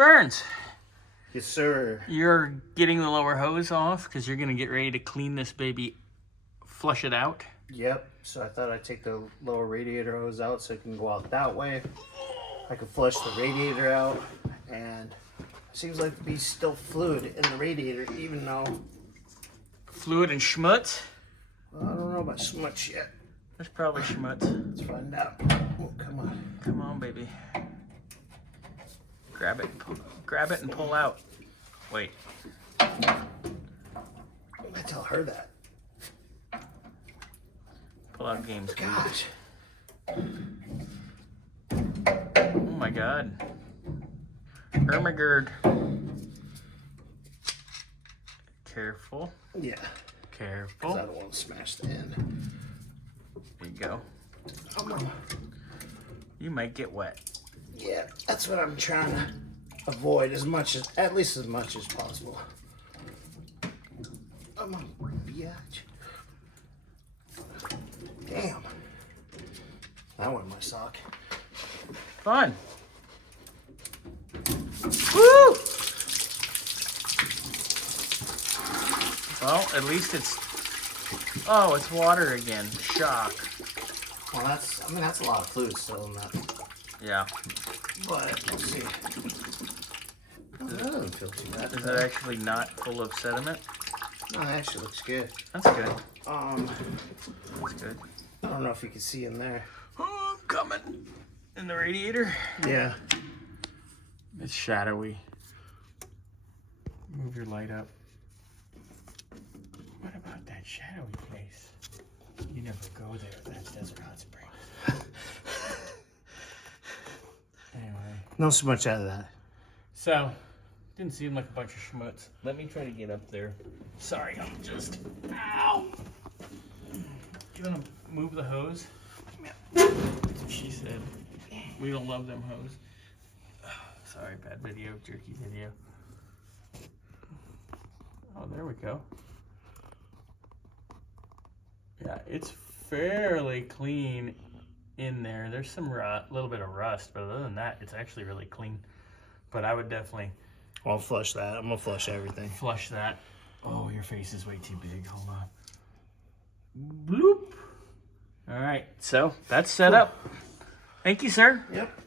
Burns. Yes, sir. You're getting the lower hose off because you're going to get ready to clean this baby, flush it out. Yep. So I thought I'd take the lower radiator hose out so it can go out that way. I can flush the radiator out, and it seems like to be still fluid in the radiator, even though... Fluid and schmutz? Well, I don't know about schmutz yet. There's probably schmutz. Let's find out. Oh, come on. Come on, baby. Grab it. Grab it and pull out. Wait. I tell her that. Pull out games. Gosh. Oh my God. Ermagerd. Careful. Yeah. Careful. I don't want to smash the end. There you go. You might get wet. Yeah, that's what I'm trying to avoid at least as much as possible. I'm a biatch. Damn. That went in my sock. Fun. Woo! Well, at least it's... Oh, it's water again. Shock. Well, that's a lot of fluid still in that. Yeah. But, let's see. Oh, that doesn't feel too bad. Is it actually not full of sediment? No, it actually looks good. That's good. That's good. I don't know if you can see in there. Oh, I'm coming. In the radiator? Yeah. It's shadowy. Move your light up. What about that shadowy place? You never go there. That's Desert Hot Springs. Anyway. Not so much out of that. So, didn't seem like a bunch of schmutz. Let me try to get up there. Sorry, I'm just... Ow! You want to move the hose? That's what she said. We don't love them hose. Sorry, bad video, jerky video. Oh, there we go. Yeah, it's fairly clean in there. There's some little bit of rust, but other than that, it's actually really clean. But I would definitely... I'll flush that. I'm going to flush everything. Flush that. Oh, your face is way too big. Hold on. Bloop. All right, so that's set up. Thank you, sir. Yep.